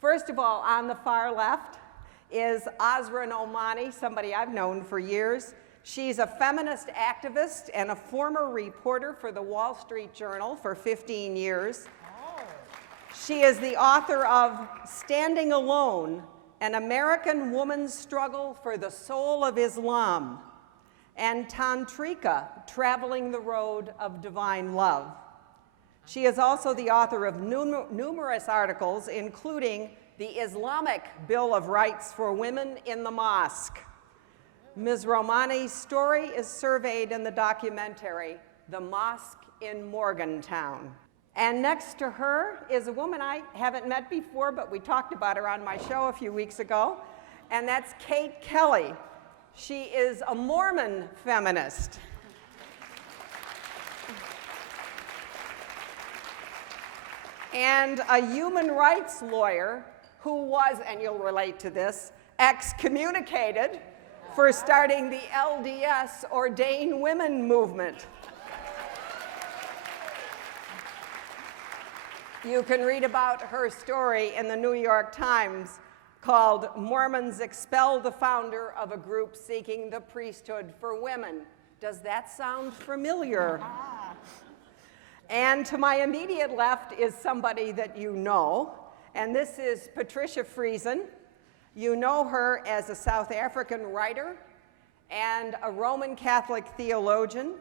First of all, on the far left is Azra Nomani, somebody I've known for years. She's a feminist activist and a former reporter for the Wall Street Journal for 15 years. She is the author of Standing Alone, An American Woman's Struggle for the Soul of Islam, and Tantrika, Traveling the Road of Divine Love. She is also the author of numerous articles, including the Islamic Bill of Rights for Women in the Mosque. Ms. Romani's story is surveyed in the documentary, The Mosque in Morgantown. And next to her is a woman I haven't met before, but we talked about her on my show a few weeks ago, and that's Kate Kelly. She is a Mormon feminist. And a human rights lawyer who was, and you'll relate to this, excommunicated for starting the LDS Ordained Women movement. You can read about her story in the New York Times called Mormons Expel the Founder of a Group Seeking the Priesthood for Women. Does that sound familiar? And to my immediate left is somebody that you know, and this is Patricia Friesen. You know her as a South African writer and a Roman Catholic theologian.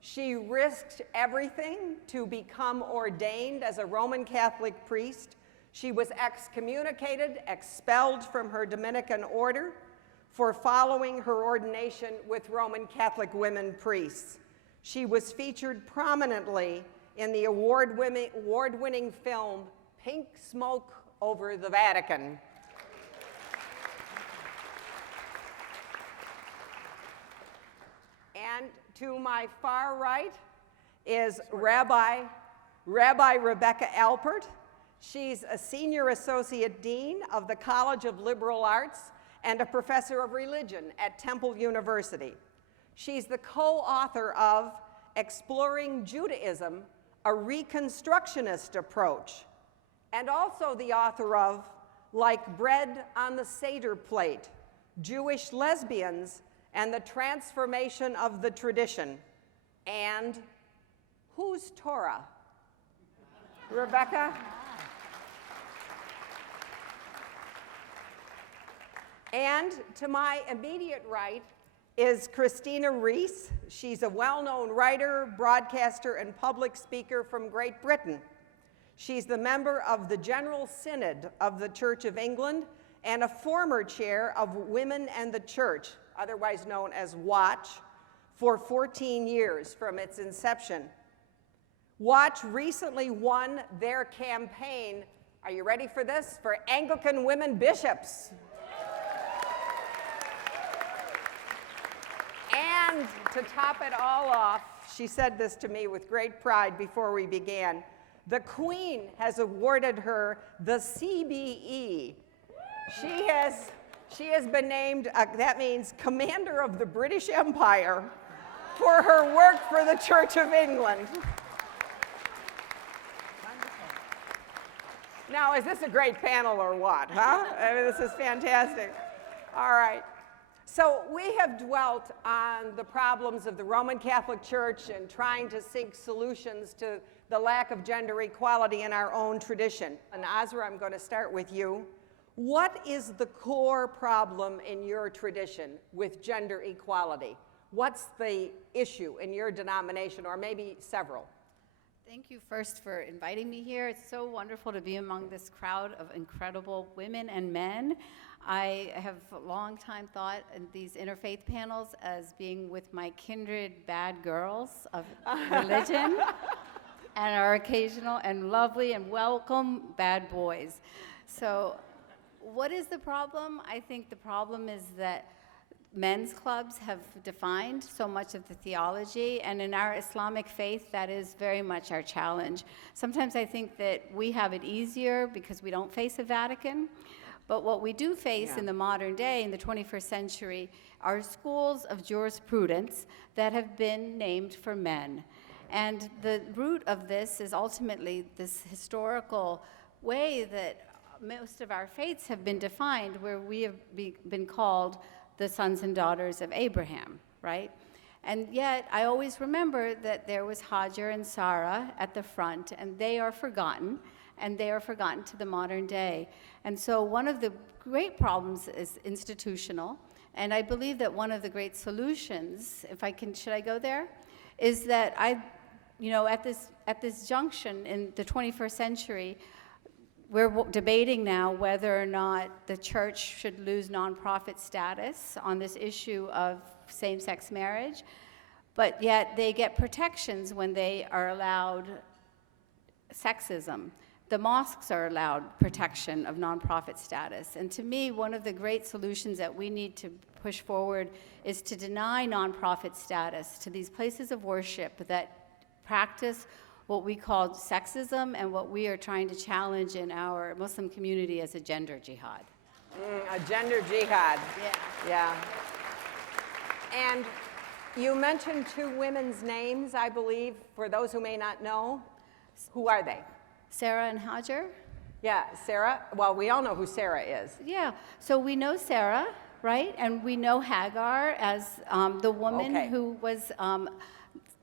She risked everything to become ordained as a Roman Catholic priest. She was excommunicated, expelled from her Dominican order for following her ordination with Roman Catholic women priests. She was featured prominently in the award-winning film Pink Smoke Over the Vatican. And to my far right is Rabbi Rebecca Alpert. She's a senior associate dean of the College of Liberal Arts and a professor of religion at Temple University. She's the co-author of Exploring Judaism, a Reconstructionist Approach, and also the author of Like Bread on the Seder Plate, Jewish Lesbians and the Transformation of the Tradition, and Whose Torah? Rebecca? And to my immediate right is Christina Reece. She's a well-known writer, broadcaster, and public speaker from Great Britain. She's the member of the General Synod of the Church of England and a former chair of Women and the Church, otherwise known as WATCH, for 14 years from its inception. WATCH recently won their campaign, are you ready for this? For Anglican women bishops. And to top it all off, she said this to me with great pride before we began, the Queen has awarded her the CBE. She has been named, that means Commander of the British Empire, for her work for the Church of England. Now, is this a great panel or what, huh? I mean, this is fantastic. All right. So we have dwelt on the problems of the Roman Catholic Church and trying to seek solutions to the lack of gender equality in our own tradition. And Azra, I'm going to start with you. What is the core problem in your tradition with gender equality? What's the issue in your denomination, or maybe several? Thank you first for inviting me here. It's so wonderful to be among this crowd of incredible women and men. I have a long time thought in these interfaith panels as being with my kindred bad girls of religion and our occasional and lovely and welcome bad boys. So what is the problem? I think the problem is that men's clubs have defined so much of the theology, and in our Islamic faith, that is very much our challenge. Sometimes I think that we have it easier because we don't face a Vatican, but what we do face in the modern day, in the 21st century, are schools of jurisprudence that have been named for men. And the root of this is ultimately this historical way that most of our faiths have been defined where we have been called the sons and daughters of Abraham, right? And yet, I always remember that there was Hajar and Sarah at the front, and they are forgotten, and they are forgotten to the modern day. And so one of the great problems is institutional, and I believe that one of the great solutions, should I go there? Is that at this junction in the 21st century, we're debating now whether or not the church should lose nonprofit status on this issue of same-sex marriage, but yet they get protections when they are allowed sexism. The mosques are allowed protection of nonprofit status. And to me, one of the great solutions that we need to push forward is to deny nonprofit status to these places of worship that practice what we call sexism and what we are trying to challenge in our Muslim community as a gender jihad. A gender jihad. Yeah. And you mentioned two women's names, I believe, for those who may not know. Who are they? Sarah and Hajar? Yeah, Sarah. Well, we all know who Sarah is. Yeah, so we know Sarah, right? And we know Hagar as the woman who was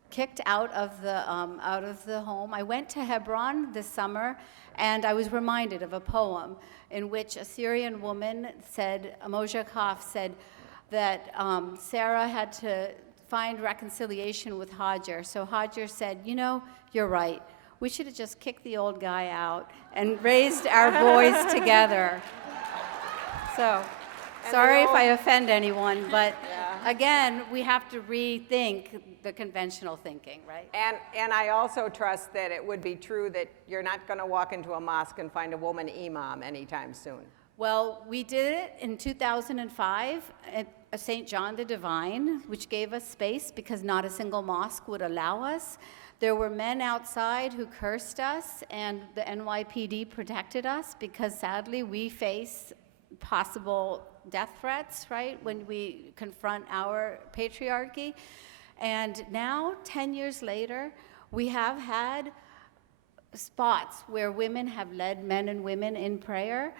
kicked out of the home. I went to Hebron this summer, and I was reminded of a poem in which a Syrian woman said, Moshe Kaf said, that Sarah had to find reconciliation with Hajar. So Hajar said, you're right. We should have just kicked the old guy out and raised our boys together. So, sorry if I offend anyone, but again, we have to rethink the conventional thinking, right? And I also trust that it would be true that you're not going to walk into a mosque and find a woman imam anytime soon. Well, we did it in 2005 at St. John the Divine, which gave us space because not a single mosque would allow us. There were men outside who cursed us, and the NYPD protected us because sadly we face possible death threats, right, when we confront our patriarchy. And now, 10 years later, we have had spots where women have led men and women in prayer.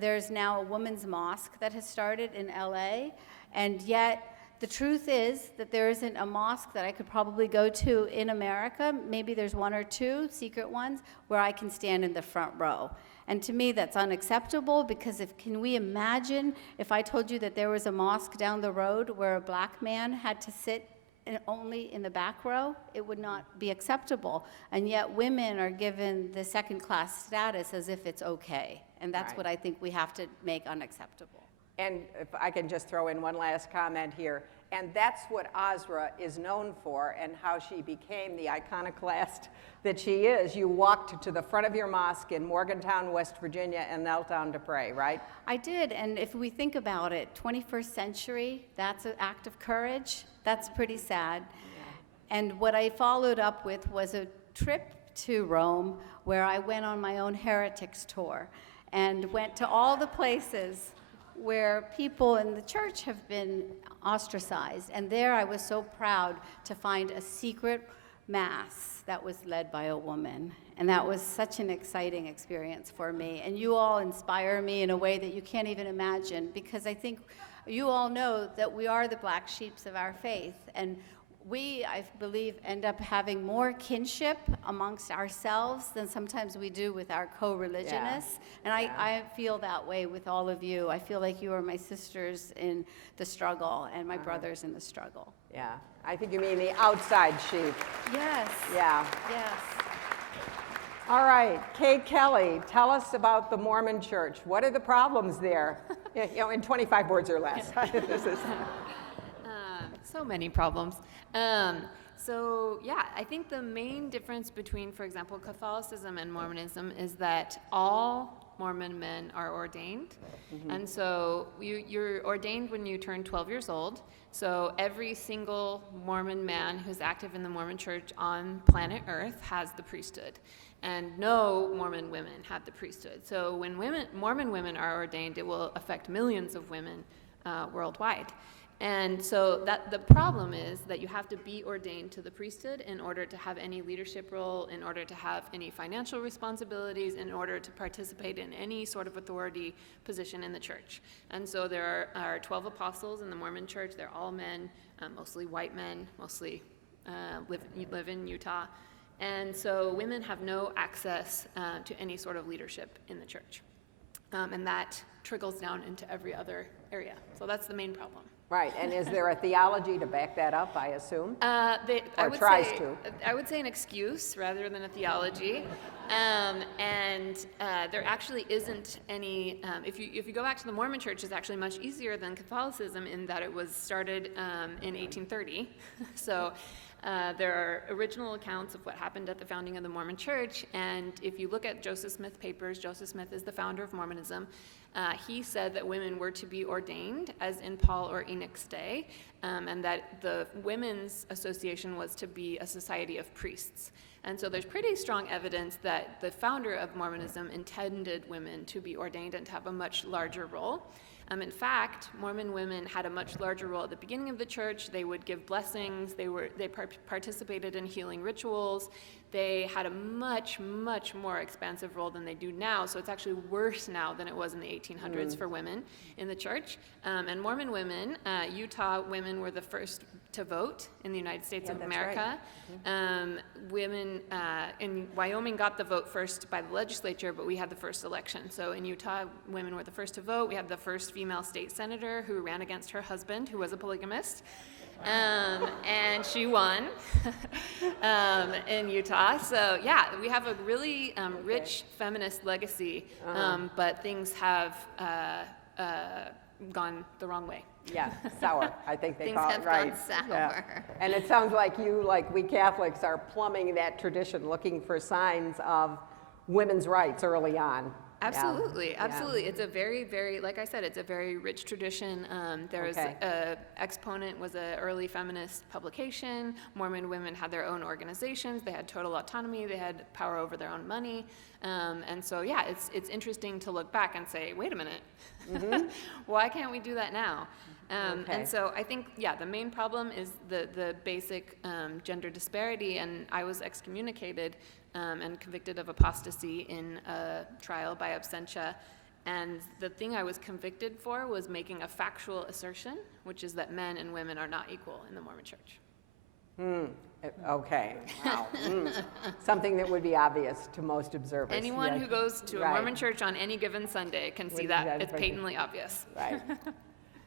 There's now a women's mosque that has started in LA, and yet the truth is that there isn't a mosque that I could probably go to in America. Maybe there's one or two secret ones where I can stand in the front row. And to me, that's unacceptable because can we imagine if I told you that there was a mosque down the road where a black man had to sit only in the back row? It would not be acceptable. And yet women are given the second-class status as if it's okay. And that's what I think we have to make unacceptable. And if I can just throw in one last comment here, and that's what Azra is known for and how she became the iconoclast that she is. You walked to the front of your mosque in Morgantown, West Virginia, and knelt down to pray, right? I did, and if we think about it, 21st century, that's an act of courage. That's pretty sad. Yeah. And what I followed up with was a trip to Rome where I went on my own heretics tour and went to all the places where people in the church have been ostracized. And there I was so proud to find a secret mass that was led by a woman. And that was such an exciting experience for me. And you all inspire me in a way that you can't even imagine, because I think you all know that we are the black sheeps of our faith. And we, I believe, end up having more kinship amongst ourselves than sometimes we do with our co-religionists. And I feel that way with all of you. I feel like you are my sisters in the struggle and my brothers in the struggle. Yeah, I think you mean the outside sheep. Yes. Yeah. Yes. All right, Kay Kelly, tell us about the Mormon Church. What are the problems there? In 25 words or less. This is so many problems. I think the main difference between, for example, Catholicism and Mormonism is that all Mormon men are ordained. Mm-hmm. And so you're ordained when you turn 12 years old. So every single Mormon man who's active in the Mormon Church on planet Earth has the priesthood. And no Mormon women have the priesthood. So when Mormon women are ordained, it will affect millions of women worldwide. And so the problem is that you have to be ordained to the priesthood in order to have any leadership role, in order to have any financial responsibilities, in order to participate in any sort of authority position in the church. And so there are 12 apostles in the Mormon church. They're all men, mostly white men, mostly live in Utah. And so women have no access to any sort of leadership in the church. And that trickles down into every other area. So that's the main problem. Right, and is there a theology to back that up, I assume? I would say an excuse rather than a theology. There actually isn't any, if you go back to the Mormon church, it's actually much easier than Catholicism in that it was started in 1830. So there are original accounts of what happened at the founding of the Mormon church, and if you look at Joseph Smith papers, Joseph Smith is the founder of Mormonism. He said that women were to be ordained, as in Paul or Enoch's day, and that the Women's Association was to be a society of priests. And so there's pretty strong evidence that the founder of Mormonism intended women to be ordained and to have a much larger role. In fact, Mormon women had a much larger role at the beginning of the church. They would give blessings. They participated in healing rituals. They had a much, much more expansive role than they do now. So it's actually worse now than it was in the 1800s for women in the church. And Mormon women, Utah women were the first to vote in the United States of America. Right. Women in Wyoming got the vote first by the legislature, but we had the first election. So in Utah, women were the first to vote. We had the first female state senator who ran against her husband, who was a polygamist. And she won in Utah. So yeah, we have a really rich feminist legacy, but things have gone the wrong way. Yeah, sour, I think they Things call have it, right? gone sour. Yeah. And it sounds like you, like we Catholics, are plumbing that tradition, looking for signs of women's rights early on. Absolutely, Yeah. absolutely. It's a very, very, like I said, it's a very rich tradition. There's Exponent was an early feminist publication. Mormon women had their own organizations. They had total autonomy. They had power over their own money. And so, yeah, it's interesting to look back and say, wait a minute, why can't we do that now? And so I think, yeah, the main problem is the basic gender disparity, and I was excommunicated and convicted of apostasy in a trial by absentia. And the thing I was convicted for was making a factual assertion, which is that men and women are not equal in the Mormon church. Okay, wow. Something that would be obvious to most observers. Anyone who goes to a Mormon church on any given Sunday can see that. It's patently obvious. Right.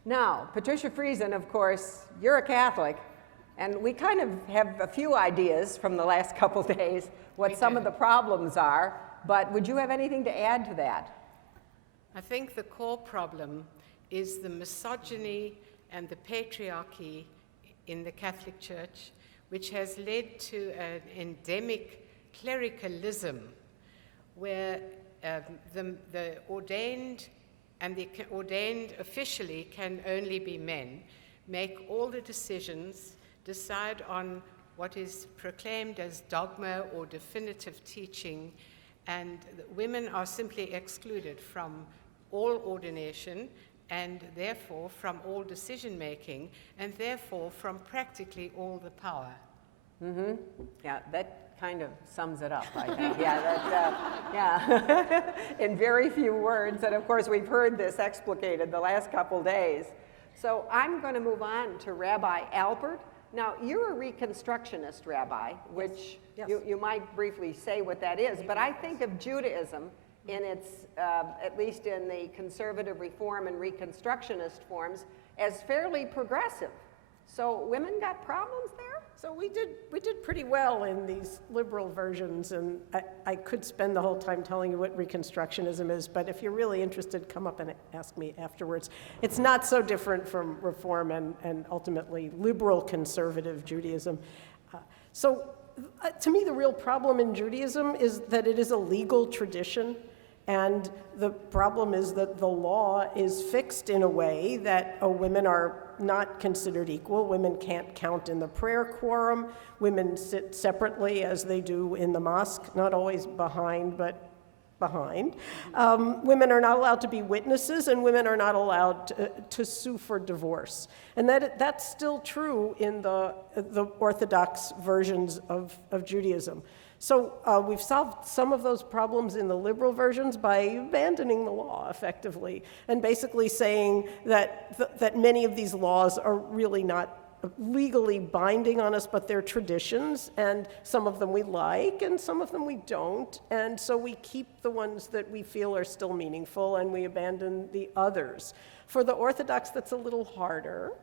Now, Patricia Friesen, of course, you're a Catholic, and we kind of have a few ideas from the last couple days what some of the problems are, but would you have anything to add to that? I think the core problem is the misogyny and the patriarchy in the Catholic Church, which has led to an endemic clericalism where the ordained and the ordained officially can only be men, make all the decisions, decide on what is proclaimed as dogma or definitive teaching, and women are simply excluded from all ordination and therefore from all decision making and therefore from practically all the power. Yeah, that kind of sums it up, I think. Yeah, in very few words, and of course we've heard this explicated the last couple days. So I'm going to move on to Rabbi Alpert. Now, you're a Reconstructionist, Rabbi, which Yes. you might briefly say what that is, but I think of Judaism in its, at least in the conservative reform and Reconstructionist forms, as fairly progressive. So women got problems there? So we did pretty well in these liberal versions, and I could spend the whole time telling you what Reconstructionism is, but if you're really interested, come up and ask me afterwards. It's not so different from Reform and ultimately liberal conservative Judaism. To me, the real problem in Judaism is that it is a legal tradition, and the problem is that the law is fixed in a way that women are not considered equal. Women can't count in the prayer quorum. Women sit separately as they do in the mosque, not always behind, but behind. Women are not allowed to be witnesses, and women are not allowed to sue for divorce. And that's still true in the Orthodox versions of Judaism. So we've solved some of those problems in the liberal versions by abandoning the law, effectively, and basically saying that many of these laws are really not legally binding on us, but they're traditions, and some of them we like, and some of them we don't, and so we keep the ones that we feel are still meaningful, and we abandon the others. For the Orthodox, that's a little harder.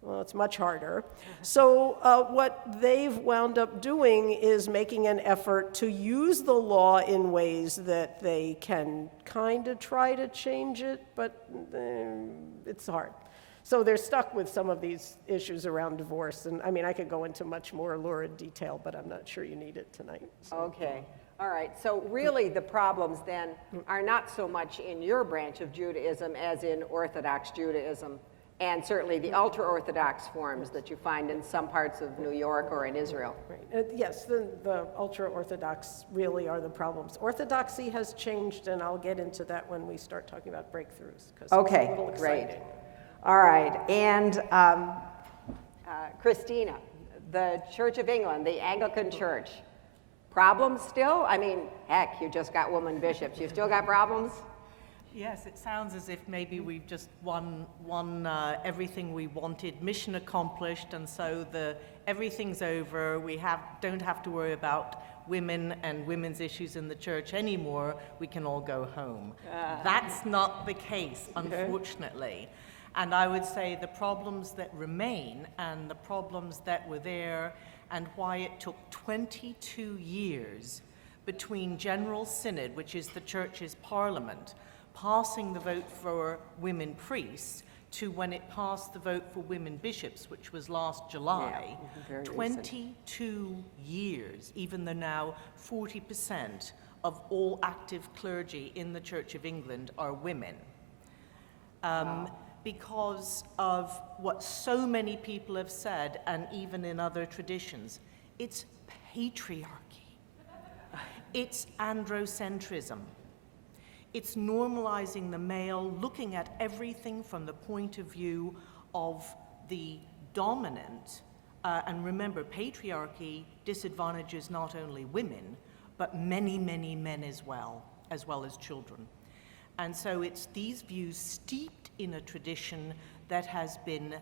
Well, it's much harder. So what they've wound up doing is making an effort to use the law in ways that they can kind of try to change it, but it's hard. So they're stuck with some of these issues around divorce. And I mean, I could go into much more lurid detail, but I'm not sure you need it tonight. So. Okay. All right. So really the problems then are not so much in your branch of Judaism as in Orthodox Judaism, and certainly the ultra-Orthodox forms that you find in some parts of New York or in Israel. Right. Yes, the ultra-Orthodox really are the problems. Orthodoxy has changed, and I'll get into that when we start talking about breakthroughs, because it's a little exciting. Great. All right, and Christina, the Church of England, the Anglican Church, problems still? I mean, heck, you just got woman bishops. You still got problems? Yes, it sounds as if maybe we've just won everything we wanted, mission accomplished, and so everything's over. We don't have to worry about women and women's issues in the church anymore. We can all go home. That's not the case, unfortunately. And I would say the problems that remain and the problems that were there and why it took 22 years between General Synod, which is the church's parliament, passing the vote for women priests to when it passed the vote for women bishops, which was last July. Yeah, 22 years, even though now 40% of all active clergy in the Church of England are women. Because of what so many people have said, and even in other traditions, it's patriarchy. It's androcentrism. It's normalizing the male, looking at everything from the point of view of the dominant. And remember, patriarchy disadvantages not only women, but many, many men as well as children. And so it's these views steeped in a tradition that has been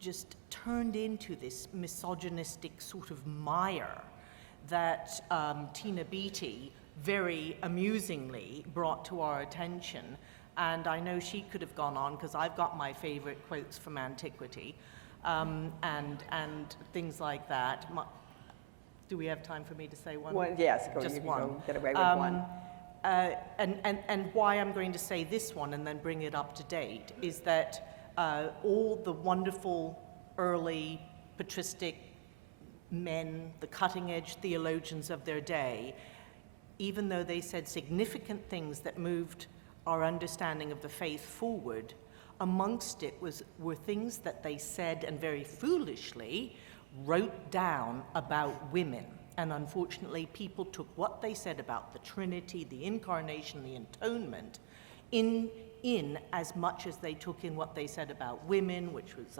just turned into this misogynistic sort of mire that Tina Beattie very amusingly brought to our attention. And I know she could have gone on, because I've got my favorite quotes from antiquity and things like that. Do we have time for me to say one? Yes, Just you can one. go get away with one. And why I'm going to say this one and then bring it up to date is that all the wonderful early patristic men, the cutting-edge theologians of their day, even though they said significant things that moved our understanding of the faith forward, amongst it were things that they said and very foolishly wrote down about women. And unfortunately, people took what they said about the Trinity, the Incarnation, the Atonement, in as much as they took in what they said about women, which was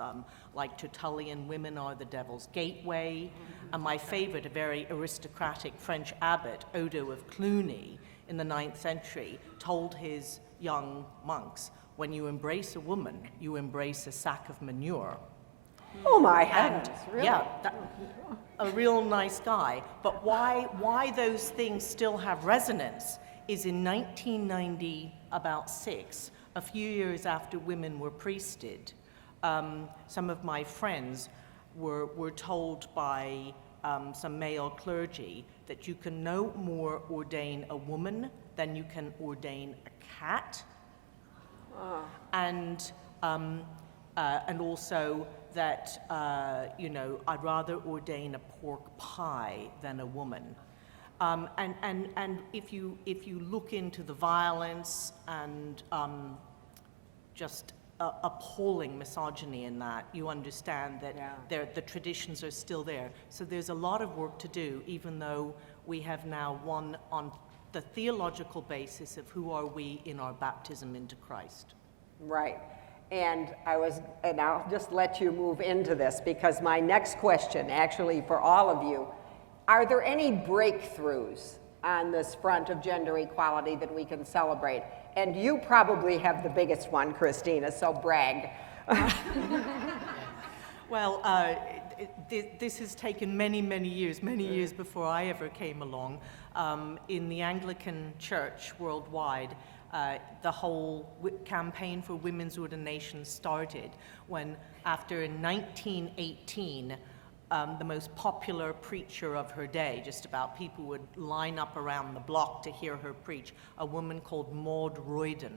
like Tertullian, women are the devil's gateway. And my favorite, a very aristocratic French abbot, Odo of Cluny, in the 9th century, told his young monks, when you embrace a woman, you embrace a sack of manure. Oh my heavens, really? Yeah, a real nice guy. But why those things still have resonance is in 1990, about 6, a few years after women were priested, some of my friends were told by some male clergy that you can no more ordain a woman than you can ordain a cat. And also that, I'd rather ordain a pork pie than a woman. And if you look into the violence and just appalling misogyny in that. You understand that the traditions are still there. So there's a lot of work to do, even though we have now won on the theological basis of who are we in our baptism into Christ. Right. And I'll just let you move into this, because my next question, actually for all of you, are there any breakthroughs on this front of gender equality that we can celebrate? And you probably have the biggest one, Christina, so brag. Well, this has taken many, many years before I ever came along. In the Anglican Church worldwide, the whole campaign for women's ordination started when, after in 1918, the most popular preacher of her day, just about people would line up around the block to hear her preach, a woman called Maud Royden.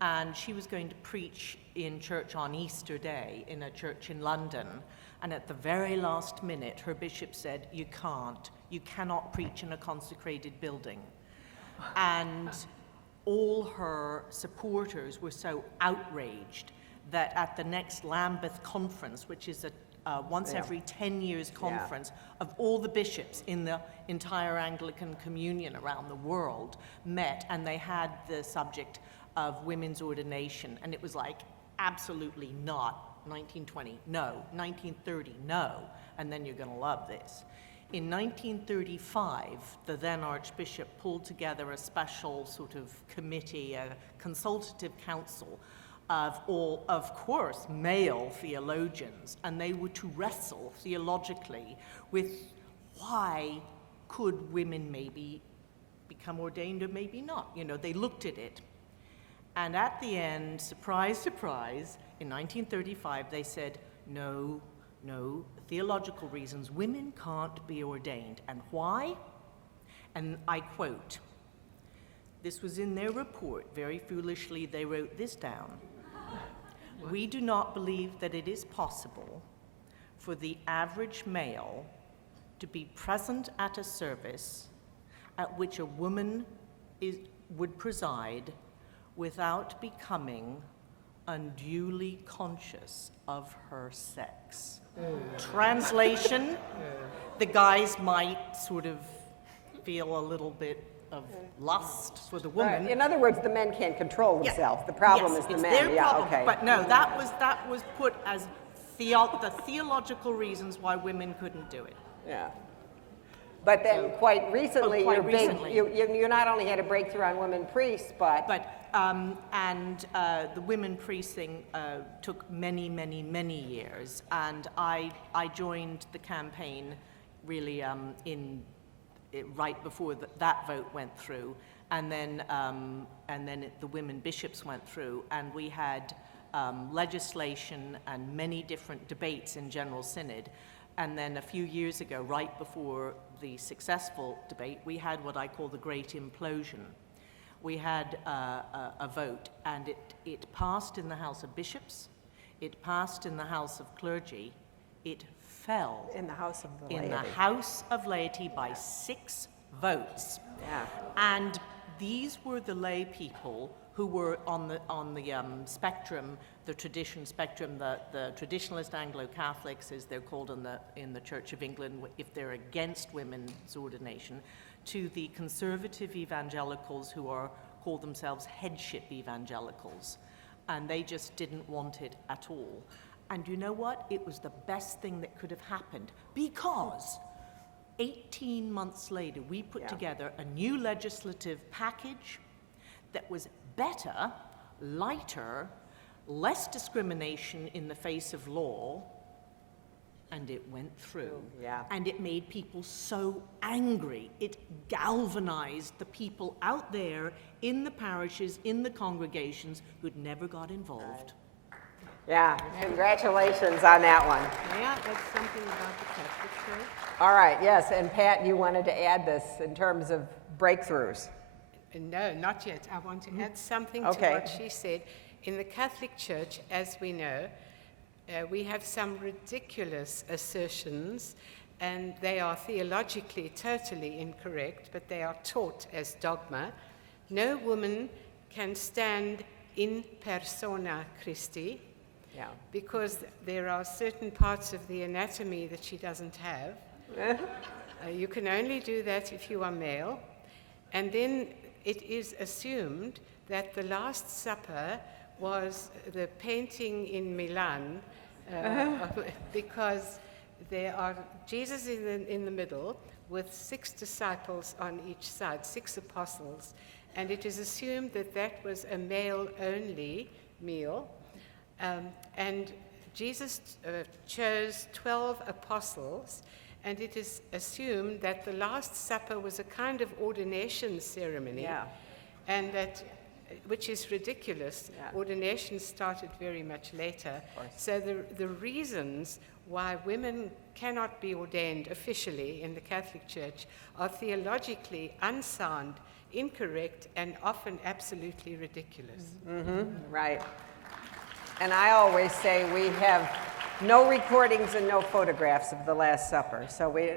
And she was going to preach in church on Easter Day in a church in London. And at the very last minute, her bishop said, you cannot preach in a consecrated building. And all her supporters were so outraged that at the next Lambeth Conference, which is a once every 10 years conference of all the bishops in the entire Anglican communion around the world, met, and they had the subject of women's ordination, and it was like, absolutely not. 1920, no. 1930, no. And then you're going to love this. In 1935, the then Archbishop pulled together a special sort of committee, a consultative council of all, of course, male theologians, and they were to wrestle theologically with why could women maybe become ordained or maybe not. You know, they looked at it. And at the end, surprise, surprise, in 1935, they said, no, theological reasons, women can't be ordained. And why? And I quote, this was in their report, very foolishly they wrote this down. We do not believe that it is possible for the average male to be present at a service at which a woman would preside without becoming unduly conscious of her sex. Translation, the guys might sort of feel a little bit of lust for the woman. In other words, the men can't control themselves. The problem is the it's men. their problem. Okay. But no, that was put as the theological reasons why women couldn't do it. Yeah. But then quite recently, recently. you not only had a breakthrough on women priests, but the women priesting took many, many, many years, and I joined the campaign really right before that vote went through, and then the women bishops went through, and we had legislation and many different debates in General Synod. And then a few years ago, right before the successful debate, we had what I call the Great Implosion. We had a vote, and it passed in the House of Bishops, it passed in the House of Clergy, it fell in the House of the Laity. In the House of Laity by 6 votes. Yeah. And these were the lay people who were on the spectrum, the tradition spectrum, the traditionalist Anglo-Catholics, as they're called in the Church of England, if they're against women's ordination, to the conservative evangelicals who call themselves headship evangelicals. And they just didn't want it at all. And you know what? It was the best thing that could have happened, because 18 months later, we put together a new legislative package that was better, lighter, less discrimination in the face of law, and it went through. Yeah. And it made people so angry. It galvanized the people out there in the parishes, in the congregations, who'd never got involved. Yeah, congratulations on that one. May I add something about the Catholic Church? All right, yes, and Pat, you wanted to add this in terms of breakthroughs. No, not yet. I want to add something Okay. to what she said. In the Catholic Church, as we know, we have some ridiculous assertions, and they are theologically totally incorrect, but they are taught as dogma. No woman can stand in persona Christi, Yeah. because there are certain parts of the anatomy that she doesn't have. You can only do that if you are male. And then it is assumed that the Last Supper was the painting in Milan, because Jesus is in the middle with 6 disciples on each side, 6 apostles, and it is assumed that that was a male-only meal. And Jesus chose 12 apostles, and it is assumed that the Last Supper was a kind of ordination ceremony, Yeah. and that, which is ridiculous. Yeah. Ordination started very much later. course. So the reasons why women cannot be ordained officially in the Catholic Church are theologically unsound, incorrect, and often absolutely ridiculous. Right. And I always say we have no recordings and no photographs of the Last Supper. So we.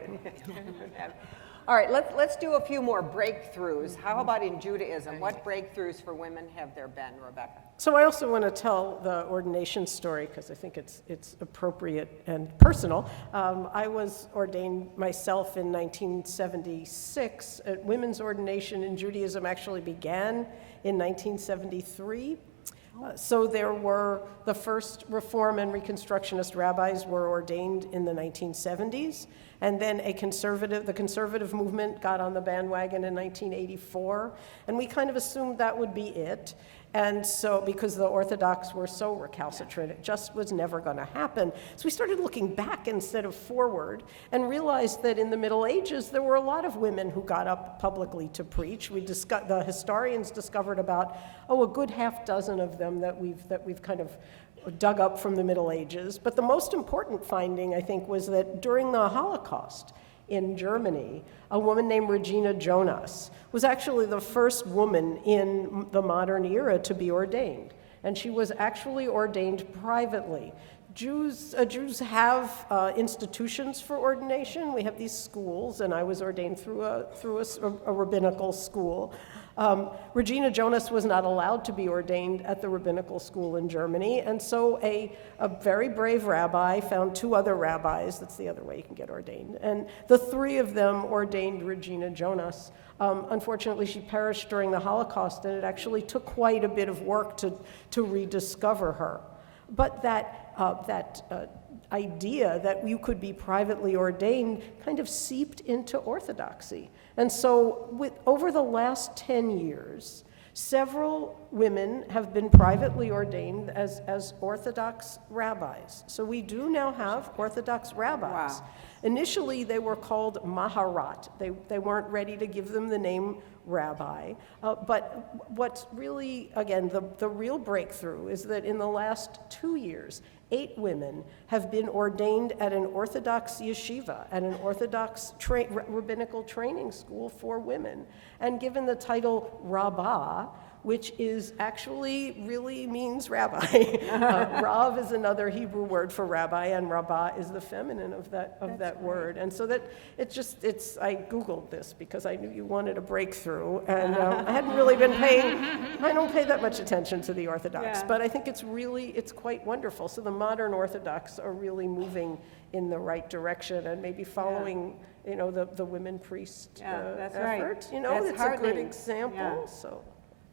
All right, let's do a few more breakthroughs. How about in Judaism? What breakthroughs for women have there been, Rebecca? So I also want to tell the ordination story because I think it's appropriate and personal. I was ordained myself in 1976. Women's ordination in Judaism actually began in 1973. So there were the first Reform and Reconstructionist rabbis were ordained in the 1970s, and then the conservative movement got on the bandwagon in 1984, and we kind of assumed that would be it. And so, because the Orthodox were so recalcitrant, it just was never going to happen. So we started looking back instead of forward and realized that in the Middle Ages, there were a lot of women who got up publicly to preach. The historians discovered about, a good half dozen of them that we've kind of dug up from the Middle Ages. But the most important finding, I think, was that during the Holocaust in Germany, a woman named Regina Jonas was actually the first woman in the modern era to be ordained. And she was actually ordained privately. Jews have institutions for ordination. We have these schools, and I was ordained through a rabbinical school. Regina Jonas was not allowed to be ordained at the rabbinical school in Germany, and so a very brave rabbi found 2 other rabbis. That's the other way you can get ordained. And the 3 of them ordained Regina Jonas. Unfortunately, she perished during the Holocaust, and it actually took quite a bit of work to rediscover her. But that idea that you could be privately ordained kind of seeped into Orthodoxy. And so over the last 10 years, several women have been privately ordained as Orthodox rabbis. So we do now have Orthodox rabbis. Wow. Initially, they were called Maharat. They weren't ready to give them the name rabbi. But what's really, again, the real breakthrough is that in the last 2 years, 8 women have been ordained at an Orthodox yeshiva, at an Orthodox rabbinical training school for women, and given the title Rabbah, which is actually really means rabbi. Rav is another Hebrew word for rabbi, and rabbah is the feminine of that word. And so that I Googled this because I knew you wanted a breakthrough, and I hadn't really been I don't pay that much attention to the Orthodox, but I think it's quite wonderful. So the modern Orthodox are really moving in the right direction and maybe following, the women priest that's effort. right. It's a good heartening. example. Yeah. So.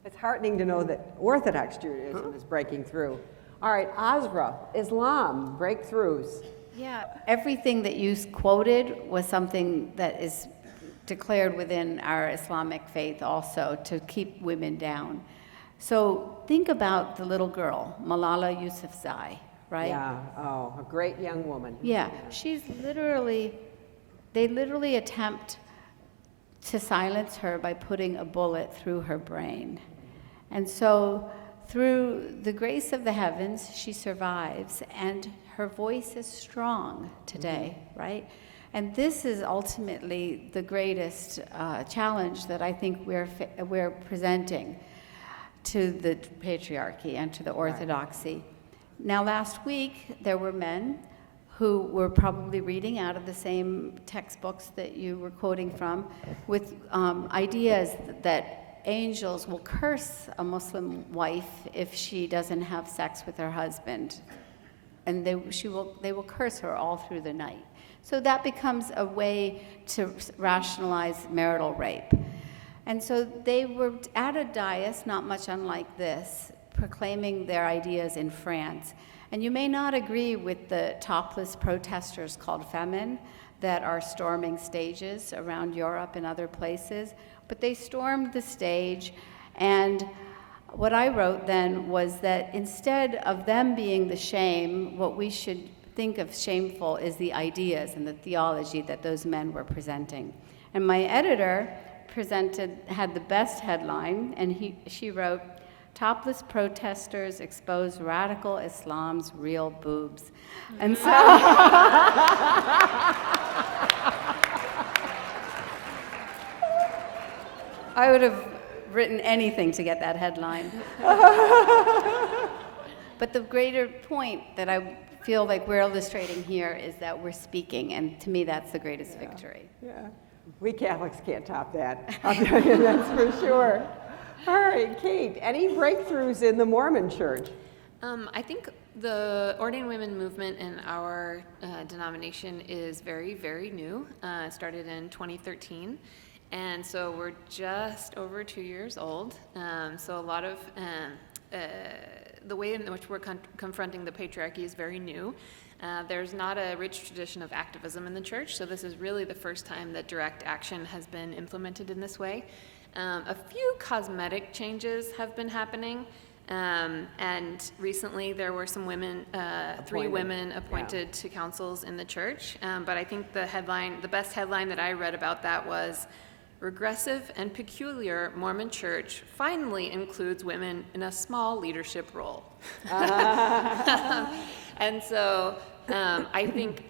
It's heartening to know that Orthodox Judaism is breaking through. All right, Azra, Islam, breakthroughs. Yeah, everything that you quoted was something that is declared within our Islamic faith also, to keep women down. So think about the little girl, Malala Yousafzai, right? Yeah, a great young woman. Yeah, they literally attempt to silence her by putting a bullet through her brain. And so through the grace of the heavens, she survives, and her voice is strong today, right? And this is ultimately the greatest challenge that I think we're presenting to the patriarchy and to the orthodoxy. Right. Now, last week, there were men who were probably reading out of the same textbooks that you were quoting from, with ideas that angels will curse a Muslim wife if she doesn't have sex with her husband, and they will curse her all through the night. So that becomes a way to rationalize marital rape. And so they were at a dais, not much unlike this, proclaiming their ideas in France. And you may not agree with the topless protesters called Feminist that are storming stages around Europe and other places, but they stormed the stage, and what I wrote then was that instead of them being the shame, what we should think of shameful is the ideas and the theology that those men were presenting. And my editor had the best headline, and she wrote, "Topless protesters expose radical Islam's real boobs." And so I would have written anything to get that headline. But the greater point that I feel like we're illustrating here is that we're speaking, and to me that's the greatest victory. Yeah, we Catholics can't top that. I'll tell you, that's for sure. All right, Kate, any breakthroughs in the Mormon Church? I think the ordained women movement in our denomination is very, very new. It started in 2013. And so we're just over 2 years old. So a lot of the way in which we're confronting the patriarchy is very new. There's not a rich tradition of activism in the church, so this is really the first time that direct action has been implemented in this way. A few cosmetic changes have been happening, and recently there were some women, 3 women appointed to councils in the church. But I think the best headline that I read about that was, "Regressive and peculiar Mormon church finally includes women in a small leadership role." And so I think,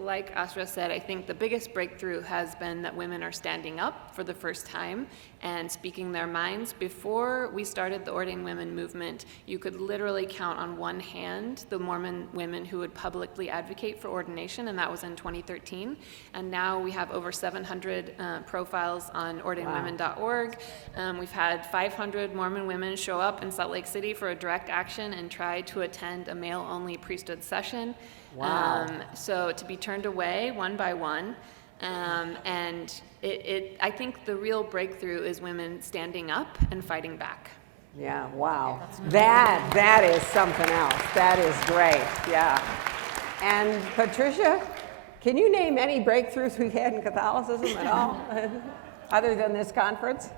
like Asra said, I think the biggest breakthrough has been that women are standing up for the first time and speaking their minds. Before we started the ordained women movement, you could literally count on one hand the Mormon women who would publicly advocate for ordination, and that was in 2013. And now we have over 700 profiles on ordainedwomen.org. We've had 500 Mormon women show up in Salt Lake City for a direct action and try to attend a male-only priesthood session. Wow. So to be turned away one by one. And I think the real breakthrough is women standing up and fighting back. Yeah, wow. That is something else. That is great, yeah. And Patricia, can you name any breakthroughs we've had in Catholicism at all, other than this conference?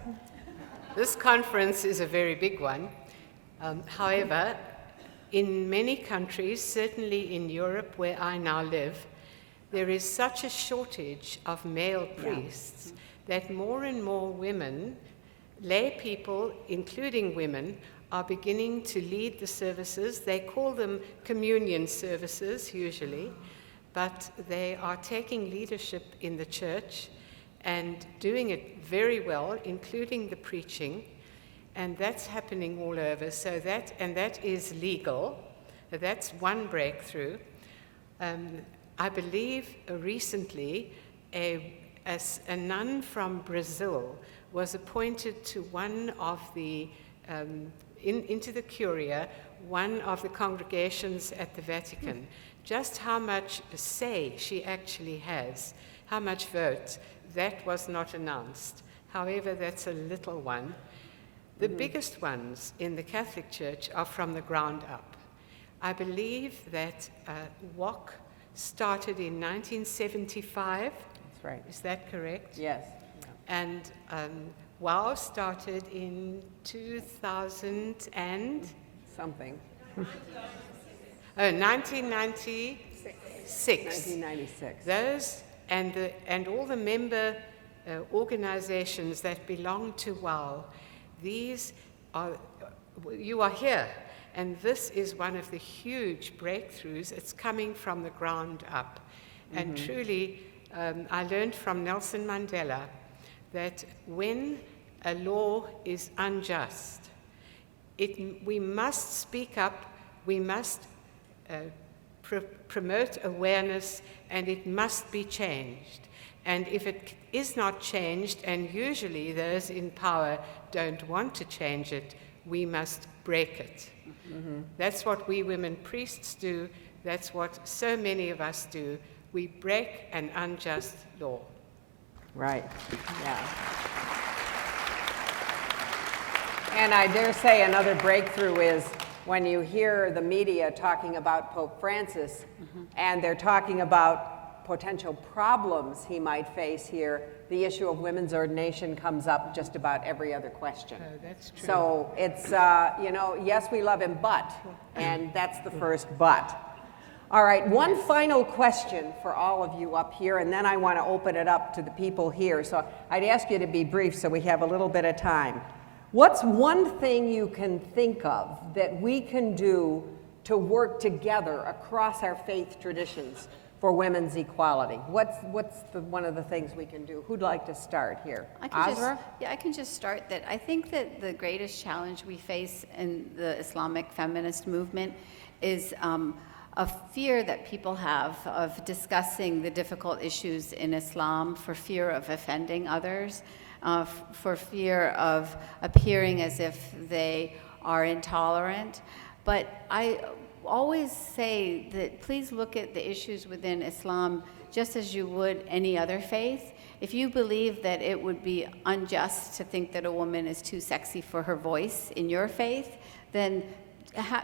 This conference is a very big one. However, in many countries, certainly in Europe where I now live, there is such a shortage of male priests that more and more women, lay people, including women, are beginning to lead the services. They call them communion services usually, but they are taking leadership in the church and doing it very well, including the preaching. And that's happening all over. So that is legal. That's one breakthrough. I believe recently a nun from Brazil was appointed to one of the into the Curia, one of the congregations at the Vatican. Just how much say she actually has, how much vote, that was not announced. However, that's a little one. The biggest ones in the Catholic Church are from the ground up. I believe that WOC started in 1975. That's right. Is that correct? Yes. And WOW started in 2000 and? Something. 1996. 1996. Those and all the member organizations that belong to WOW, these are, you are here, and this is one of the huge breakthroughs. It's coming from the ground up. And truly, I learned from Nelson Mandela that when a law is unjust, we must speak up, we must promote awareness, and it must be changed. And if is not changed, and usually those in power don't want to change it, we must break it. That's what we women priests do. That's what so many of us do. We break an unjust law. Right, yeah. And I dare say another breakthrough is when you hear the media talking about Pope Francis, and they're talking about potential problems he might face here, the issue of women's ordination comes up just about every other question. Oh, that's true. So it's, you know, yes, we love him, but, and that's the first but. All right, one final question for all of you up here, and then I want to open it up to the people here. So I'd ask you to be brief so we have a little bit of time. What's one thing you can think of that we can do to work together across our faith traditions for women's equality? What's one of the things we can do? Who'd like to start here? I can Azra? I can just start that. I think that the greatest challenge we face in the Islamic feminist movement is a fear that people have of discussing the difficult issues in Islam for fear of offending others, for fear of appearing as if they are intolerant. But I always say that please look at the issues within Islam just as you would any other faith. If you believe that it would be unjust to think that a woman is too sexy for her voice in your faith, then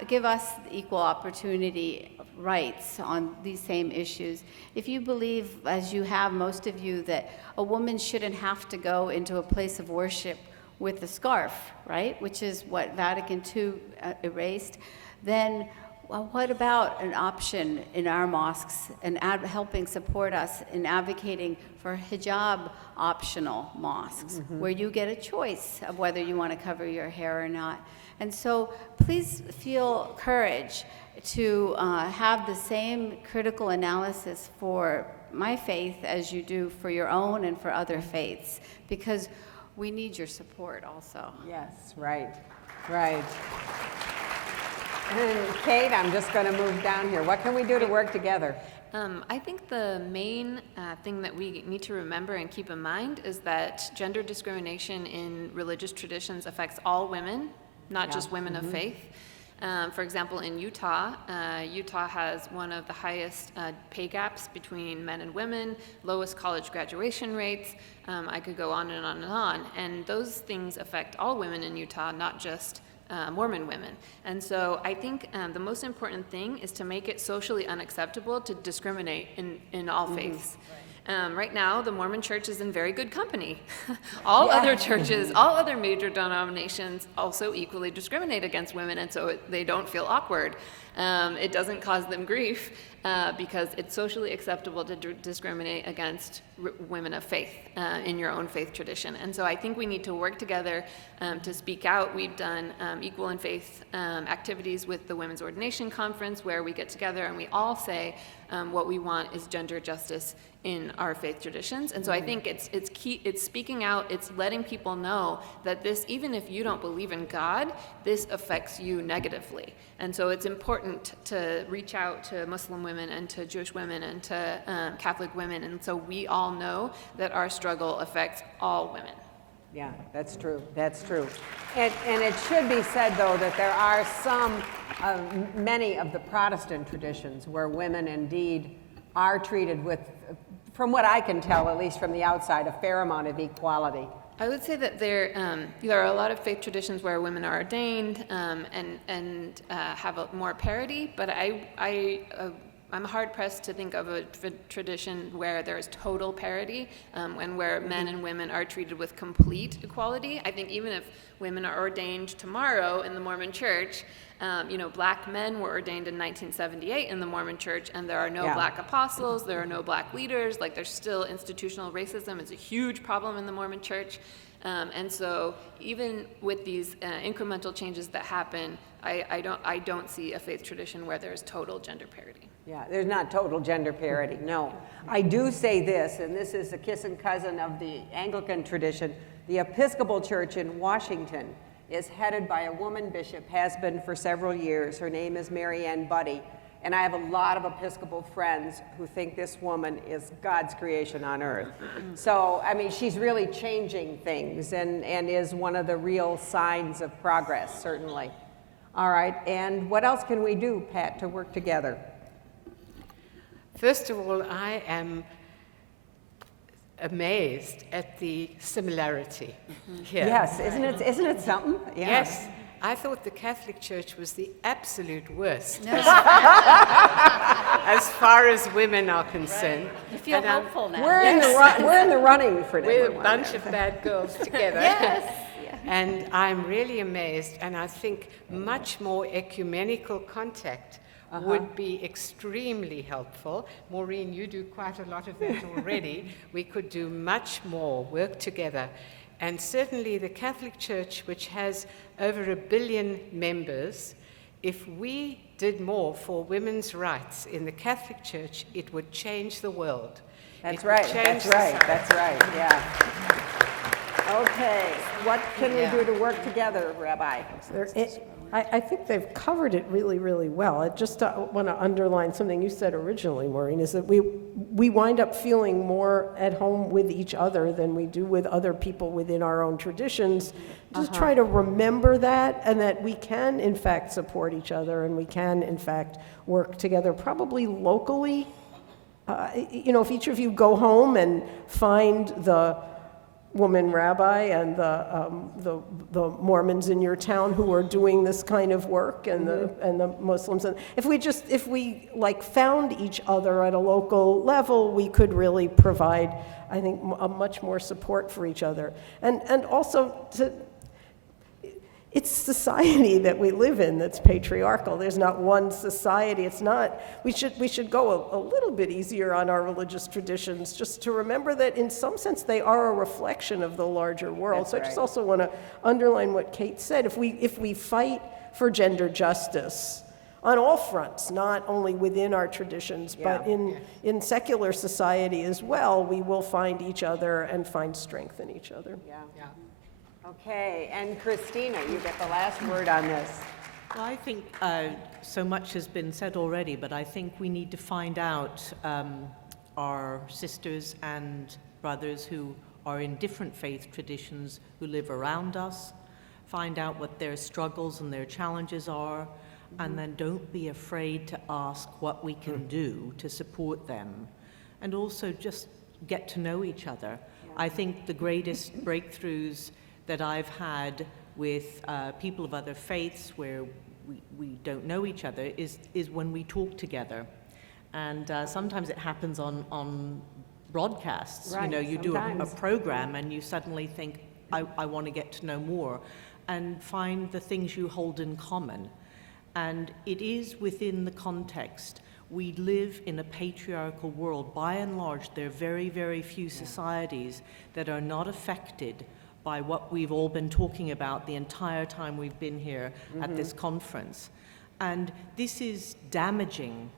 give us equal opportunity rights on these same issues. If you believe, as you have, most of you, that a woman shouldn't have to go into a place of worship with a scarf, right, which is what Vatican II erased, then well, what about an option in our mosques and helping support us in advocating for hijab optional mosques, where you get a choice of whether you want to cover your hair or not? And so please feel courage to have the same critical analysis for my faith as you do for your own and for other faiths, because we need your support also. Yes, right, right. And Kate, I'm just going to move down here. What can we do to work together? I think the main thing that we need to remember and keep in mind is that gender discrimination in religious traditions affects all women, not just women of faith. For example, in Utah, Utah has one of the highest pay gaps between men and women, lowest college graduation rates. I could go on and on and on. And those things affect all women in Utah, not just Mormon women. And so I think the most important thing is to make it socially unacceptable to discriminate in all faiths. Right now, the Mormon Church is in very good company. All other churches, all other major denominations also equally discriminate against women, and so they don't feel awkward. It doesn't cause them grief because it's socially acceptable to discriminate against women of faith in your own faith tradition. And so I think we need to work together to speak out. We've done equal in faith activities with the Women's Ordination Conference, where we get together and we all say what we want is gender justice in our faith traditions. And so I think it's key, it's speaking out, it's letting people know that this, even if you don't believe in God, this affects you negatively. And so it's important to reach out to Muslim women and to Jewish women and to Catholic women, and so we all know that our struggle affects all women. Yeah, that's true. That's true. And it should be said, though, that there are many of the Protestant traditions where women indeed are treated with, from what I can tell, at least from the outside, a fair amount of equality. I would say that there are a lot of faith traditions where women are ordained and have more parity, but I'm hard-pressed to think of a tradition where there is total parity and where men and women are treated with complete equality. I think even if women are ordained tomorrow in the Mormon Church, black men were ordained in 1978 in the Mormon Church, and there are no black apostles, there are no black leaders. Like, there's still institutional racism. It's a huge problem in the Mormon Church. And so even with these incremental changes that happen, I don't see a faith tradition where there's total gender parity. Yeah, there's not total gender parity, no. I do say this, and this is a kissing cousin of the Anglican tradition. The Episcopal Church in Washington is headed by a woman bishop, has been for several years. Her name is Mary Ann Buddy, And I have a lot of Episcopal friends who think this woman is God's creation on earth. So, I mean, she's really changing things and is one of the real signs of progress, certainly. All right, and what else can we do, Pat, to work together? First of all, I am amazed at the similarity here. Yes, isn't it something? Yeah. Yes. I thought the Catholic Church was the absolute worst as far as women are concerned. You feel And I'm- hopeful now. We're in the running for We're number a one. bunch of bad girls together. Yes. And I'm really amazed, and I think much more ecumenical contact would be extremely helpful. Maureen, you do quite a lot of that already. We could do much more, work together. And certainly the Catholic Church, which has over 1 billion members, if we did more for women's rights in the Catholic Church, it would change the world. That's It would right, change that's right, society. that's right, yeah. Okay, what can we do to work together, Rabbi? I think they've covered it really, really well. I just want to underline something you said originally, Maureen, is that we wind up feeling more at home with each other than we do with other people within our own traditions. Just try to remember that, and that we can, in fact, support each other, and we can, in fact, work together, probably locally. You know, if each of you go home and find the woman rabbi and the Mormons in your town who are doing this kind of work, and the Muslims, and if we like found each other at a local level, we could really provide, I think, a much more support for each other, and also it's society that we live in that's patriarchal. There's not one society. It's not. We should go a little bit easier on our religious traditions, just to remember that in some sense they are a reflection of the larger world. That's so I just right. also want to underline what Kate said. If we fight for gender justice on all fronts, not only within our traditions, but in secular society as well, we will find each other and find strength in each other. Yeah. Okay, and Christina, you get the last word on this. Well, I think so much has been said already, but I think we need to find out our sisters and brothers who are in different faith traditions who live around us, find out what their struggles and their challenges are, and then don't be afraid to ask what we can do to support them, and also just get to know each other. I think the greatest breakthroughs that I've had with people of other faiths where we don't know each other is when we talk together. And sometimes it happens on broadcasts. Right, you know, you do a sometimes. program and you suddenly think, I want to get to know more, and find the things you hold in common. And it is within the context. We live in a patriarchal world. By and large, there are very, very few societies that are not affected by what we've all been talking about the entire time we've been here at this conference. And this is damaging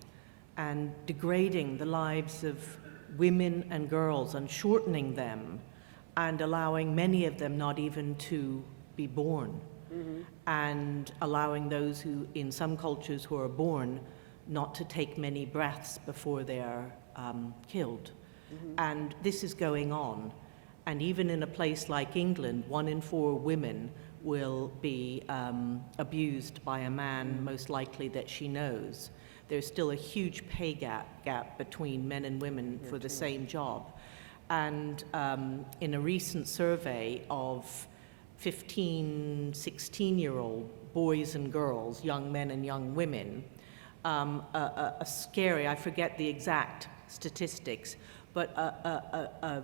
and degrading the lives of women and girls and shortening them and allowing many of them not even to be born, and allowing those who, in some cultures who are born, not to take many breaths before they are killed. And this is going on. And even in a place like England, 1 in 4 women will be abused by a man, most likely that she knows. There's still a huge pay gap between men and women for the same job. And in a recent survey of 15, 16-year-old boys and girls, young men and young women, a scary, I forget the exact statistics, but a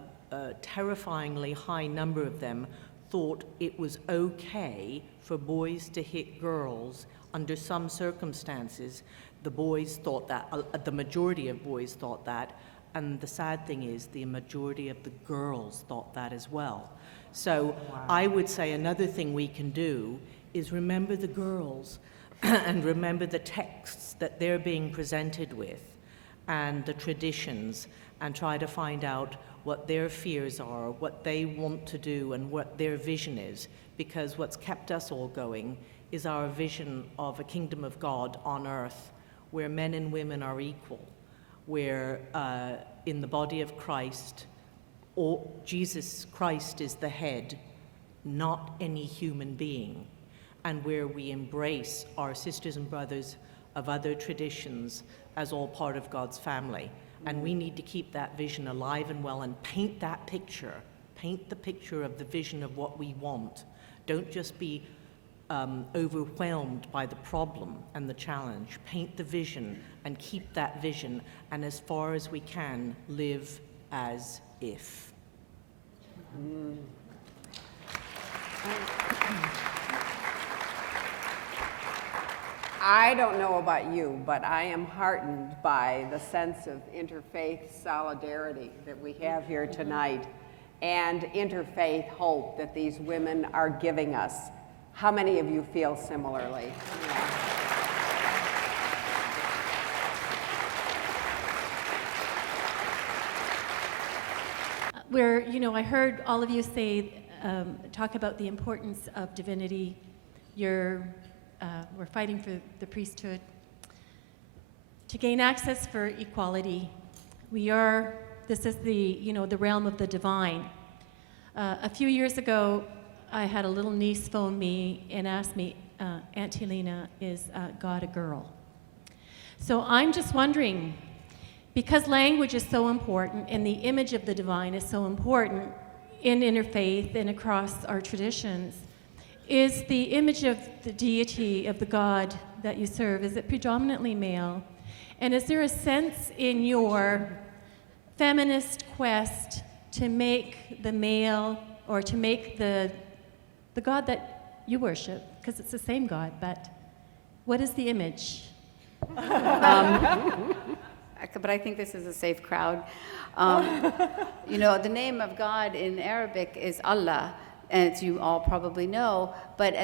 terrifyingly high number of them thought it was okay for boys to hit girls under some circumstances. The boys thought that, the majority of boys thought that, and the sad thing is the majority of the girls thought that as well. So I would say another thing we can do is remember the girls and remember the texts that they're being presented with and the traditions, and try to find out what their fears are, what they want to do, and what their vision is. Because what's kept us all going is our vision of a kingdom of God on earth where men and women are equal, where in the body of Christ, Jesus Christ is the head, not any human being, and where we embrace our sisters and brothers of other traditions as all part of God's family. And we need to keep that vision alive and well and paint that picture. Paint the picture of the vision of what we want. Don't just be overwhelmed by the problem and the challenge. Paint the vision and keep that vision, and as far as we can, live as if. I don't know about you, but I am heartened by the sense of interfaith solidarity that we have here tonight and interfaith hope that these women are giving us. How many of you feel similarly? I heard all of you say, talk about the importance of divinity. We're fighting for the priesthood. To gain access for equality, this is the realm of the divine. A few years ago, I had a little niece phone me and ask me, Aunt Helena, is God a girl? So I'm just wondering, because language is so important and the image of the divine is so important in interfaith and across our traditions, is the image of the deity, of the God that you serve, is it predominantly male? And is there a sense in your feminist quest to make the male, or to make the God that you worship, because it's the same God, but what is the image? But I think this is a safe crowd. The name of God in Arabic is Allah, as you all probably know, but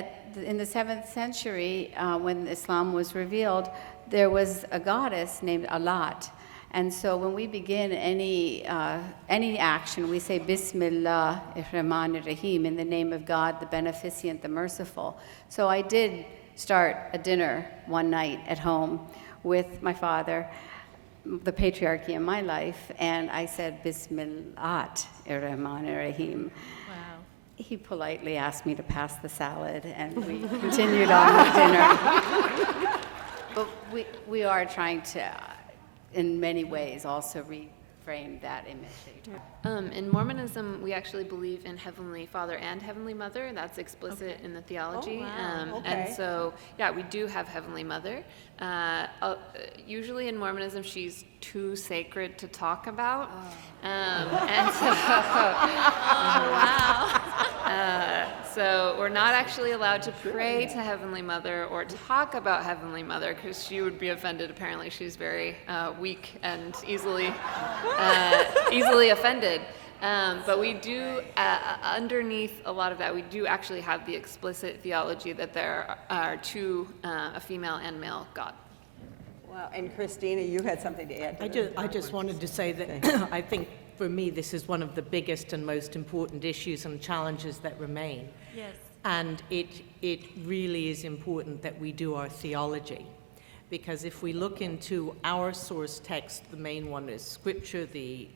in the 7th century, when Islam was revealed, there was a goddess named Alat. And so when we begin any action, we say Bismillah ar-Rahman ar-Rahim, in the name of God, the beneficent, the merciful. So I did start a dinner one night at home with my father, the patriarchy in my life, and I said Bismillah ar-Rahman ar-Rahim. Wow. He politely asked me to pass the salad, and we continued on with dinner. But we are trying to, in many ways, also reframe that image. In Mormonism, we actually believe in Heavenly Father and Heavenly Mother. That's explicit in the theology. Oh, wow. Okay. And so, we do have Heavenly Mother. Usually in Mormonism, she's too sacred to talk about. And so, so we're not actually allowed to pray to Heavenly Mother or talk about Heavenly Mother, because she would be offended. Apparently, she's very weak and easily offended. But we do, underneath a lot of that, we do actually have the explicit theology that there are two, a female and male God. Well, and Christina, you had something to add to that. I just wanted to say that I think for me this is one of the biggest and most important issues and challenges that remain. Yes. And it really is important that we do our theology. Because if we look into our source text, the main one is Scripture, the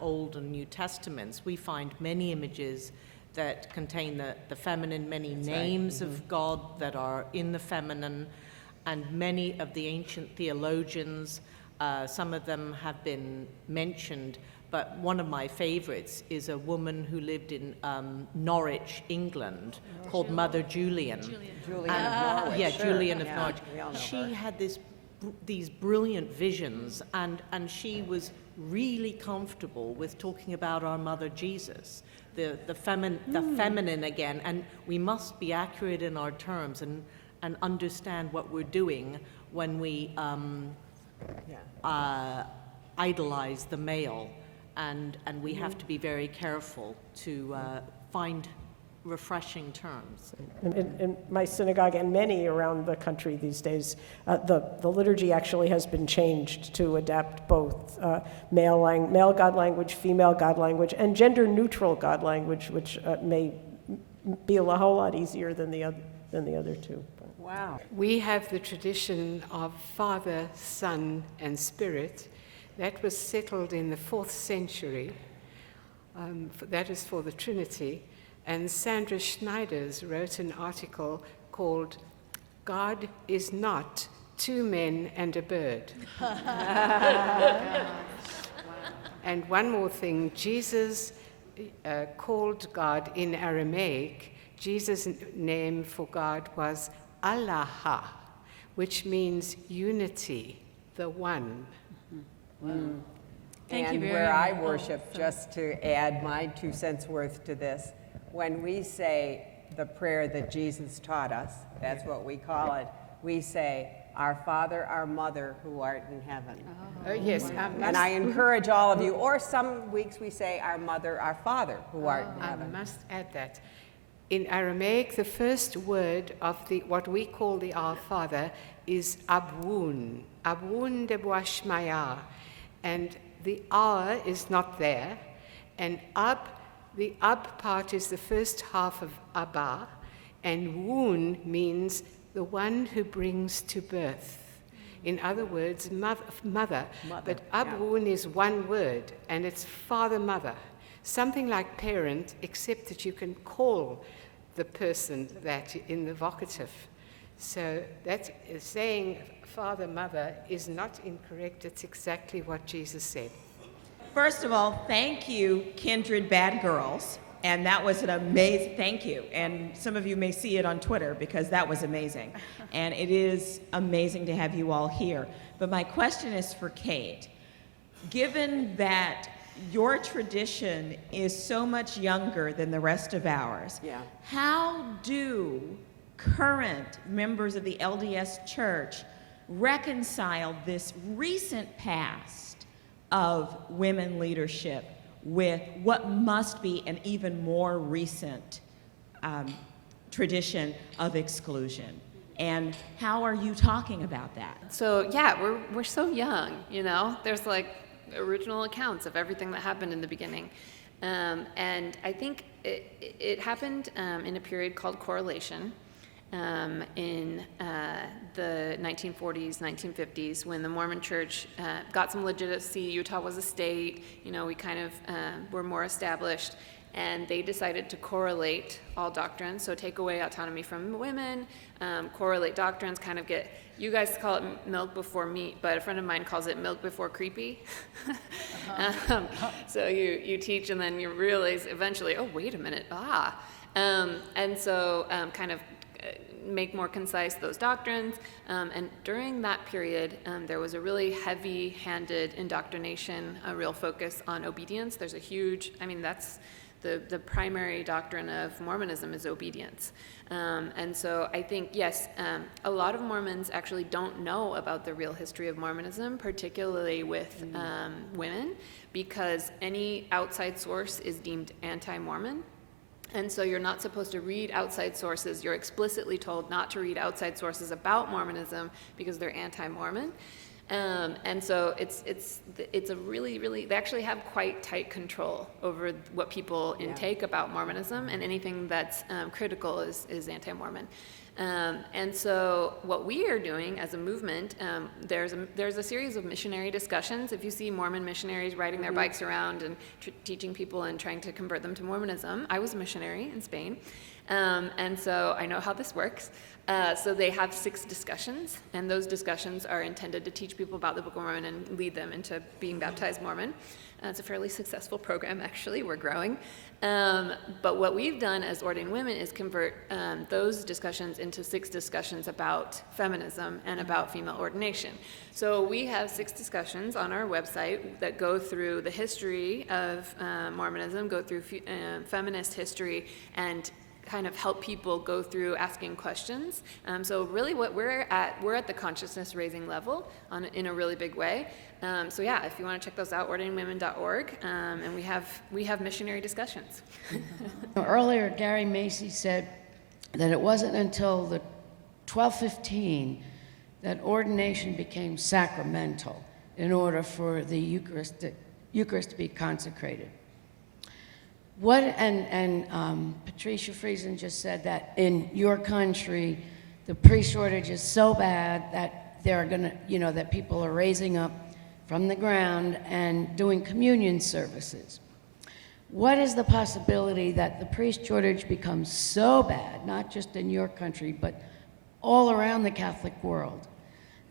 Old and New Testaments, we find many images that contain the feminine, many names of God that are in the feminine, and many of the ancient theologians, some of them have been mentioned, but one of my favorites is a woman who lived in Norwich, England, called Mother Julian. Julian of Norwich. Yeah, Sure. Julian of Yeah, Norwich. we all know She her. had these brilliant visions, and she was really comfortable with talking about our Mother Jesus, the feminine again, and we must be accurate in our terms and understand what we're doing when we idolize the male, and we have to be very careful to find refreshing terms. In my synagogue and many around the country these days, the liturgy actually has been changed to adapt both male God language, female God language, and gender-neutral God language, which may be a whole lot easier than the other two. Wow. We have the tradition of Father, Son, and Spirit. That was settled in the 4th century. That is for the Trinity. And Sandra Schneiders wrote an article called God is Not 2 Men and a Bird. And one more thing, Jesus called God in Aramaic, Jesus' name for God was Allah, which means unity, the one. Thank you And very where I much. worship, just to add my 2 cents worth to this, when we say the prayer that Jesus taught us, that's what we call it, we say, Our Father, our Mother, who art in heaven. Oh, yes. And I encourage all of you, or some weeks we say, Our Mother, our Father, who art in I heaven. must add that. In Aramaic, the first word of what we call the Our Father is Abun. Abun de Boashmaya. And the Our is not there. And the Ab part is the first half of Abba. And Woon means the one who brings to birth. In other words, mother. But Abun is one word, and it's father, mother. Something like parent, except that you can call the person that in the vocative. So that saying father, mother is not incorrect. It's exactly what Jesus said. First of all, thank you, Kindred Bad Girls. And that was an amazing, thank you. And some of you may see it on Twitter because that was amazing. And it is amazing to have you all here. But my question is for Kate. Given that your tradition is so much younger than the rest of ours, how do current members of the LDS Church reconcile this recent past of women leadership with what must be an even more recent tradition of exclusion? And how are you talking about that? So yeah, we're so young, you know. There's like original accounts of everything that happened in the beginning, and I think it happened in a period called correlation in the 1940s, 1950s, when the Mormon Church got some legitimacy. Utah was a state, you know, we kind of were more established, and they decided to correlate all doctrines, so take away autonomy from women, correlate doctrines, kind of get, you guys call it milk before meat, but a friend of mine calls it milk before creepy. So you teach and then you realize eventually, oh, wait a minute, and so kind of make more concise those doctrines, and during that period there was a really heavy-handed indoctrination, a real focus on obedience. There's a huge, I mean, that's the primary doctrine of Mormonism is obedience, and so I think, yes, a lot of Mormons actually don't know about the real history of Mormonism, particularly with women, because any outside source is deemed anti-Mormon. And so you're not supposed to read outside sources. You're explicitly told not to read outside sources about Mormonism because they're anti-Mormon. And so it's a really, they actually have quite tight control over what people intake about Mormonism, and anything that's critical is anti-Mormon. And so what we are doing as a movement, there's a series of missionary discussions. If you see Mormon missionaries riding their bikes around and teaching people and trying to convert them to Mormonism, I was a missionary in Spain, and so I know how this works. So they have 6 discussions, and those discussions are intended to teach people about the Book of Mormon and lead them into being baptized Mormon. It's a fairly successful program, actually. We're growing. But what we've done as ordained women is convert those discussions into 6 discussions about feminism and about female ordination. So we have 6 discussions on our website that go through the history of Mormonism, go through feminist history, and kind of help people go through asking questions. So really what we're at the consciousness raising level in a really big way. So yeah, if you want to check those out, ordainedwomen.org, and we have missionary discussions. Earlier, Gary Macy said that it wasn't until the 1215 that ordination became sacramental in order for the Eucharist to be consecrated. Patricia Friesen just said that in your country, the priest shortage is so bad that they're gonna, that people are raising up from the ground and doing communion services. What is the possibility that the priest shortage becomes so bad, not just in your country, but all around the Catholic world,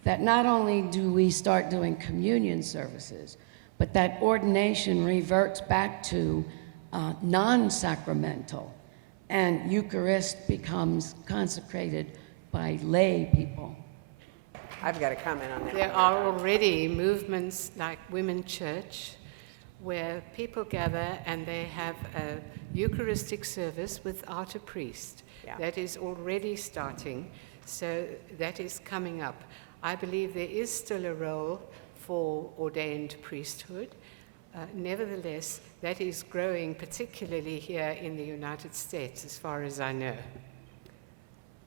that not only do we start doing communion services, but that ordination reverts back to non-sacramental, and Eucharist becomes consecrated by lay people? I've got a comment on that. There are already movements like Women Church where people gather and they have a Eucharistic service without a priest. Yeah. That is already starting, so that is coming up. I believe there is still a role for ordained priesthood. Nevertheless, that is growing, particularly here in the United States, as far as I know.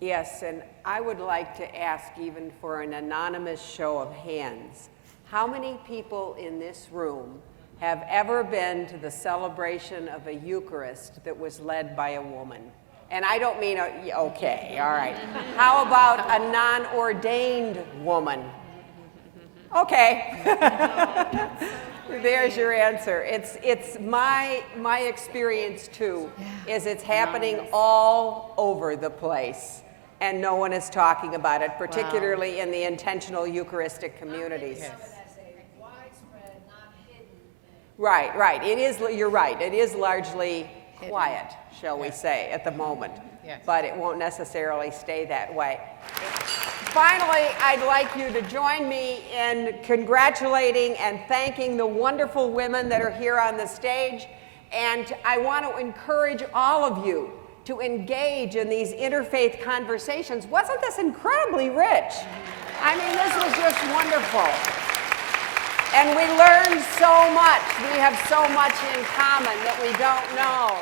Yes, and I would like to ask, even for an anonymous show of hands, how many people in this room have ever been to the celebration of a Eucharist that was led by a woman? And I don't mean okay, all right. How about a non-ordained woman? Okay. There's your answer. It's my experience too, is it's happening all over the place, and no one is talking about it, particularly in the intentional Eucharistic communities. Yes. Right. It is. You're right. It is largely quiet, shall we say, at the moment. Yes. But it won't necessarily stay that way. Finally, I'd like you to join me in congratulating and thanking the wonderful women that are here on the stage. And I want to encourage all of you to engage in these interfaith conversations. Wasn't this incredibly rich? I mean, this was just wonderful. And we learned so much. We have so much in common that we don't know.